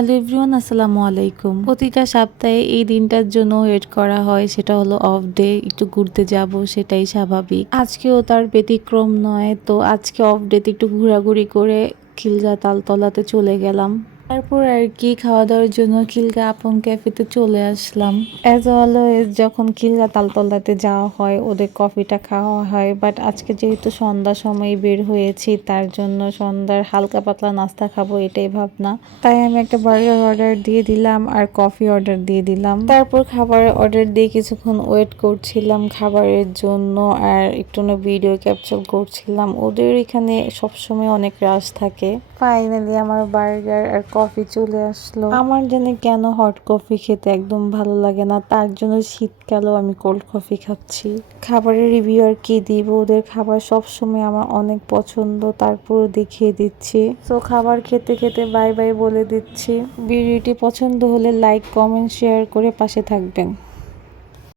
Hello everyone, আসসালামু আলাইকুম। প্রতিটা সপ্তাহে এই দিনটার জন্য ওয়েট করা হয়, সেটা হলো অফ ডে। একটু ঘুরতে যাব, সেটাই স্বাভাবিক। আজকেও তার ব্যতিক্রম নয়। তো আজকে অফ ডেতে একটু ঘোরাঘুরি করে খিলগা তালতলাতে চলে গেলাম। তারপর আর কি খাওয়া দাওয়ার জন্য খিলগা আপন ক্যাফেতে চলে আসলাম। অ্যাজ অলওয়েজ যখন খিলগা তালতলাতে যাওয়া হয় ওদের কফিটা খাওয়া হয়, বাট আজকে যেহেতু সন্ধ্যার সময় বের হয়েছি তার জন্য সন্ধ্যার হালকা পাতলা নাস্তা খাবো এটাই ভাবনা। তাই আমি একটা বার্গার অর্ডার দিয়ে দিলাম আর কফি অর্ডার দিয়ে দিলাম। তারপর খাবার অর্ডার দিয়ে কিছুক্ষণ ওয়েট করছিলাম খাবারের জন্য আর একটু ভিডিও ক্যাপচার করছিলাম। ওদের এখানে সবসময় অনেক রাশ থাকে। ফাইনালি আমার বার্গার আর কফি চলে আসলো। আমার জানি কেন হট কফি খেতে একদম ভালো লাগে না, তার জন্য শীতকালেও আমি কোল্ড কফি খাচ্ছি। খাবারের রিভিউ আর কি দিব, ওদের খাবার সবসময় আমার অনেক পছন্দ, তারপরও দেখিয়ে দিচ্ছি। তো খাবার খেতে খেতে বাই বাই বলে দিচ্ছি। ভিডিওটি পছন্দ হলে লাইক, কমেন্ট, শেয়ার করে পাশে থাকবেন।